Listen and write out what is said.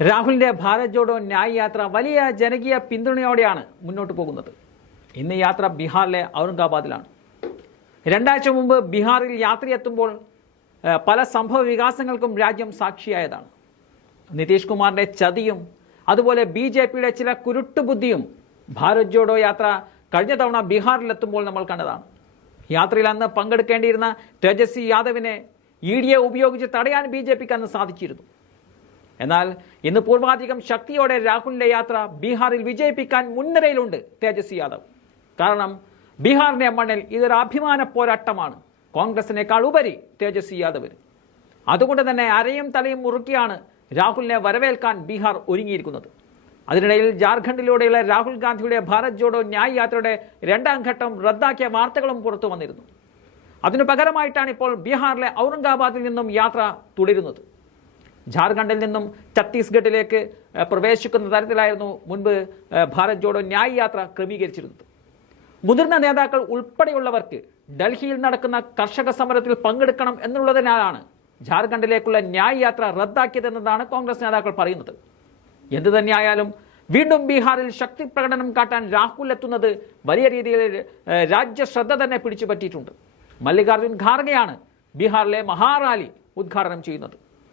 രാഹുലിന്റെ ഭാരത് ജോഡോ ന്യായ് യാത്ര വലിയ ജനകീയ പിന്തുണയോടെയാണ് മുന്നോട്ട് പോകുന്നത്. ഇന്ന് യാത്ര ബീഹാറിലെ ഔറംഗാബാദിലാണ്. രണ്ടാഴ്ച മുമ്പ് ബീഹാറിൽ യാത്രയെത്തുമ്പോൾ പല സംഭവ വികാസങ്ങൾക്കും രാജ്യം സാക്ഷിയായതാണ്. നിതീഷ് കുമാറിന്റെ ചതിയും അതുപോലെ ബി ജെ പിയുടെ ചില കുരുട്ടുബുദ്ധിയും ഭാരത് ജോഡോ യാത്ര കഴിഞ്ഞ തവണ ബീഹാറിലെത്തുമ്പോൾ നമ്മൾ കണ്ടതാണ്. യാത്രയിൽ അന്ന് പങ്കെടുക്കേണ്ടിയിരുന്ന തേജസ്വി യാദവിനെ ഇ ഡി എ ഉപയോഗിച്ച് തടയാൻ ബി ജെ പിക്ക് അന്ന് സാധിച്ചിരുന്നു. എന്നാൽ ഇന്ന് പൂർവാധികം ശക്തിയോടെ രാഹുലിന്റെ യാത്ര ബീഹാറിൽ വിജയിപ്പിക്കാൻ മുൻനിരയിലുണ്ട് തേജസ്വി യാദവ്. കാരണം ബീഹാറിന്റെ മണ്ണിൽ ഇതൊരു അഭിമാന പോരാട്ടമാണ്. കോൺഗ്രസിനേക്കാൾ ഉപരി തേജസ്വി യാദവ് അതുകൊണ്ട് തന്നെ അരയും തലയും മുറുക്കിയാണ് രാഹുലിനെ വരവേൽക്കാൻ ബീഹാർ ഒരുങ്ങിയിരിക്കുന്നത്. അതിനിടയിൽ ജാർഖണ്ഡിലൂടെയുള്ള രാഹുൽ ഗാന്ധിയുടെ ഭാരത് ജോഡോ ന്യായ് യാത്രയുടെ രണ്ടാം ഘട്ടം റദ്ദാക്കിയ വാർത്തകളും പുറത്തു വന്നിരുന്നു. അതിനു പകരമായിട്ടാണ് ഇപ്പോൾ ബീഹാറിലെ ഔറംഗാബാദിൽ നിന്നും യാത്ര തുടരുന്നത്. ജാർഖണ്ഡിൽ നിന്നും ഛത്തീസ്ഗഡിലേക്ക് പ്രവേശിക്കുന്ന തരത്തിലായിരുന്നു മുൻപ് ഭാരത് ജോഡോ ന്യായ് യാത്ര ക്രമീകരിച്ചിരുന്നത്. മുതിർന്ന നേതാക്കൾ ഉൾപ്പെടെയുള്ളവർക്ക് ഡൽഹിയിൽ നടക്കുന്ന കർഷക സമരത്തിൽ പങ്കെടുക്കണം എന്നുള്ളതിനാലാണ് ജാർഖണ്ഡിലേക്കുള്ള ന്യായ് യാത്ര റദ്ദാക്കിയതെന്നതാണ് കോൺഗ്രസ് നേതാക്കൾ പറയുന്നത്. എന്തു തന്നെയായാലും വീണ്ടും ബീഹാറിൽ ശക്തി പ്രകടനം കാട്ടാൻ രാഹുൽ എത്തുന്നത് വലിയ രീതിയിൽ രാജ്യശ്രദ്ധ തന്നെ പിടിച്ചു പറ്റിയിട്ടുണ്ട് മല്ലികാർജുൻ ഖാർഗെയാണ് ബീഹാറിലെ മഹാറാലി ഉദ്ഘാടനം ചെയ്യുന്നത്.